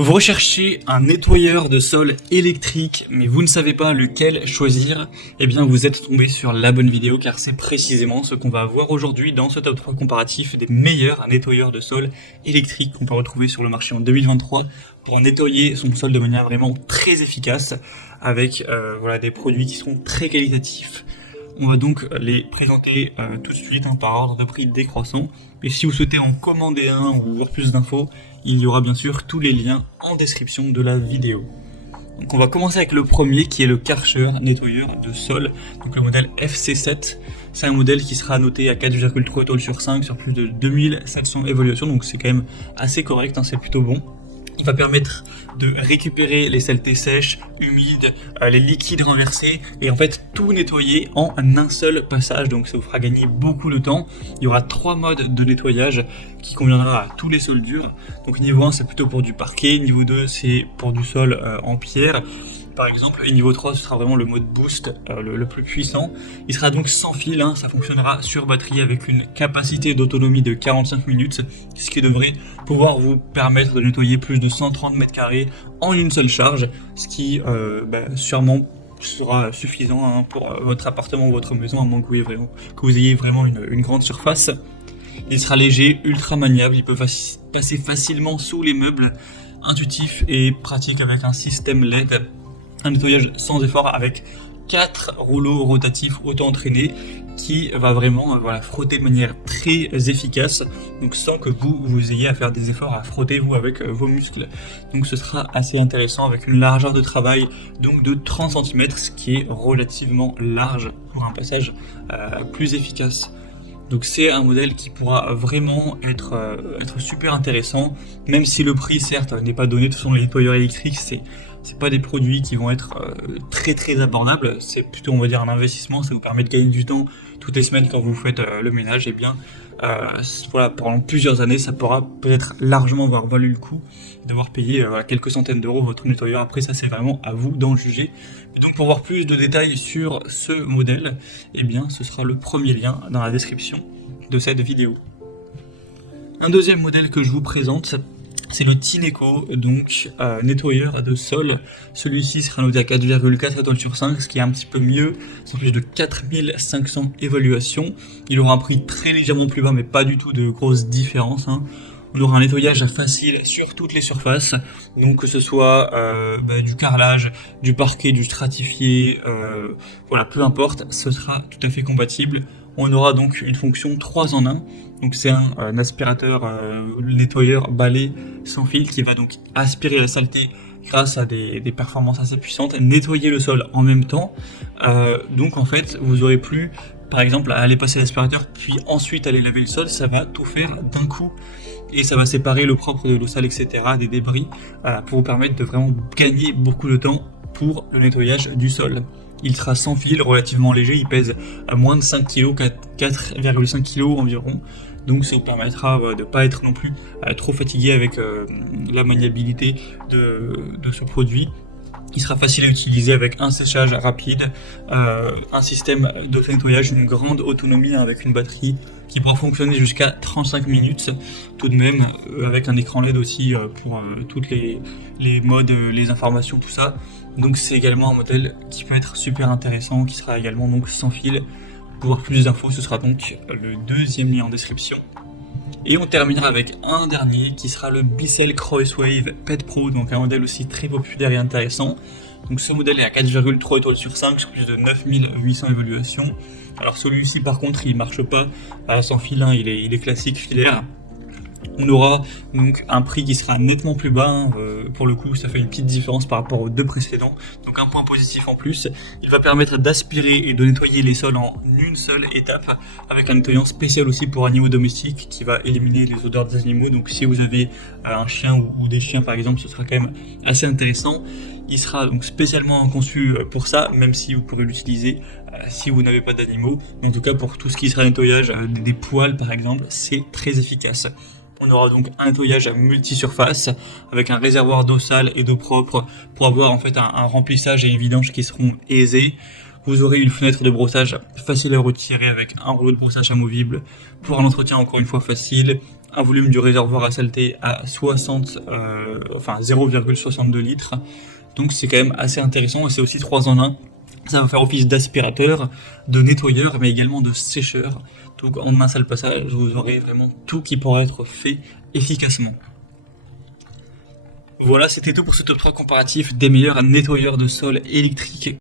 Vous recherchez un nettoyeur de sol électrique, mais vous ne savez pas lequel choisir, eh bien vous êtes tombé sur la bonne vidéo car c'est précisément ce qu'on va voir aujourd'hui dans ce top 3 comparatif des meilleurs nettoyeurs de sol électriques qu'on peut retrouver sur le marché en 2023 pour nettoyer son sol de manière vraiment très efficace avec des produits qui sont très qualitatifs. On va donc les présenter tout de suite par ordre de prix décroissant. Et si vous souhaitez en commander un ou voir plus d'infos, il y aura bien sûr tous les liens en description de la vidéo. Donc on va commencer avec le premier qui est le Karcher nettoyeur de sol, donc le modèle FC7. C'est un modèle qui sera noté à 4,3 étoiles sur 5 sur plus de 2700 évaluations, donc c'est quand même assez correct, c'est plutôt bon. Il va permettre de récupérer les saletés sèches, humides, les liquides renversés et en fait tout nettoyer en un seul passage, donc ça vous fera gagner beaucoup de temps. Il y aura 3 modes de nettoyage qui conviendra à tous les sols durs. Donc niveau 1 c'est plutôt pour du parquet, niveau 2 c'est pour du sol en pierre par exemple, et niveau 3 ce sera vraiment le mode boost le plus puissant. Il sera donc sans fil, ça fonctionnera sur batterie avec une capacité d'autonomie de 45 minutes, ce qui devrait pouvoir vous permettre de nettoyer plus de 130 mètres carrés en une seule charge, ce qui sûrement sera suffisant pour votre appartement ou votre maison, à moins que vous ayez vraiment une grande surface. Il sera léger, ultra maniable, il peut passer facilement sous les meubles, intuitif et pratique avec un système LED. Un nettoyage sans effort avec 4 rouleaux rotatifs auto-entraînés qui va vraiment frotter de manière très efficace, donc sans que vous ayez à faire des efforts à frotter vous avec vos muscles. Donc ce sera assez intéressant avec une largeur de travail donc de 30 cm, ce qui est relativement large pour un passage plus efficace. Donc c'est un modèle qui pourra vraiment être super intéressant, même si le prix certes n'est pas donné. De toute façon les nettoyeurs électriques c'est pas des produits qui vont être très très abordables, c'est plutôt on va dire un investissement, ça vous permet de gagner du temps toutes les semaines quand vous faites le ménage, et bien pendant plusieurs années ça pourra peut-être largement avoir valu le coup d'avoir payé quelques centaines d'euros votre nettoyeur. Après ça c'est vraiment à vous d'en juger. Et donc pour voir plus de détails sur ce modèle, eh bien ce sera le premier lien dans la description de cette vidéo. Un deuxième modèle que je vous présente, c'est le Tineco, donc nettoyeur de sol. Celui-ci sera noté à 4,4 étoiles sur 5, ce qui est un petit peu mieux. C'est plus de 4500 évaluations. Il aura un prix très légèrement plus bas, mais pas du tout de grosse différence. On aura un nettoyage facile sur toutes les surfaces, donc que ce soit du carrelage, du parquet, du stratifié, peu importe, ce sera tout à fait compatible. On aura donc une fonction 3 en 1, donc c'est un aspirateur nettoyeur balai sans fil qui va donc aspirer la saleté grâce à des performances assez puissantes, nettoyer le sol en même temps. Donc en fait vous aurez plus par exemple à aller passer l'aspirateur puis ensuite aller laver le sol, ça va tout faire d'un coup et ça va séparer le propre de l'eau sale, etc., des débris, pour vous permettre de vraiment gagner beaucoup de temps pour le nettoyage du sol. Il sera sans fil, relativement léger, il pèse à moins de 5 kg, 4,5 kg environ, donc ça vous permettra de ne pas être non plus trop fatigué avec la maniabilité de ce produit. Il sera facile à utiliser avec un séchage rapide, un système d'auto-nettoyage, une grande autonomie avec une batterie qui pourra fonctionner jusqu'à 35 minutes, tout de même avec un écran LED aussi pour toutes les modes, les informations, tout ça. Donc c'est également un modèle qui peut être super intéressant, qui sera également donc sans fil. Pour voir plus d'infos, ce sera donc le deuxième lien en description. Et on terminera avec un dernier qui sera le Bissell Crosswave Pet Pro, donc un modèle aussi très populaire et intéressant. Donc ce modèle est à 4,3 étoiles sur 5 sur plus de 9800 évaluations. Alors celui-ci par contre il marche pas sans fil, il est classique filaire. On aura donc un prix qui sera nettement plus bas, pour le coup ça fait une petite différence par rapport aux deux précédents, donc un point positif en plus. Il va permettre d'aspirer et de nettoyer les sols en une seule étape, avec un nettoyant spécial aussi pour animaux domestiques qui va éliminer les odeurs des animaux, donc si vous avez un chien ou des chiens par exemple, ce sera quand même assez intéressant. Il sera donc spécialement conçu pour ça, même si vous pourrez l'utiliser si vous n'avez pas d'animaux. En tout cas pour tout ce qui sera nettoyage des poils par exemple, c'est très efficace. On aura donc un nettoyage multi-surface avec un réservoir d'eau sale et d'eau propre pour avoir en fait un remplissage et une vidange qui seront aisés. Vous aurez une fenêtre de brossage facile à retirer avec un rouleau de brossage amovible pour un entretien encore une fois facile, un volume du réservoir à saleté à 0,62 litres. Donc c'est quand même assez intéressant et c'est aussi 3 en 1. Ça va faire office d'aspirateur, de nettoyeur, mais également de sécheur. Donc en un seul passage, vous aurez vraiment tout qui pourra être fait efficacement. Voilà, c'était tout pour ce top 3 comparatif des meilleurs nettoyeurs de sol électriques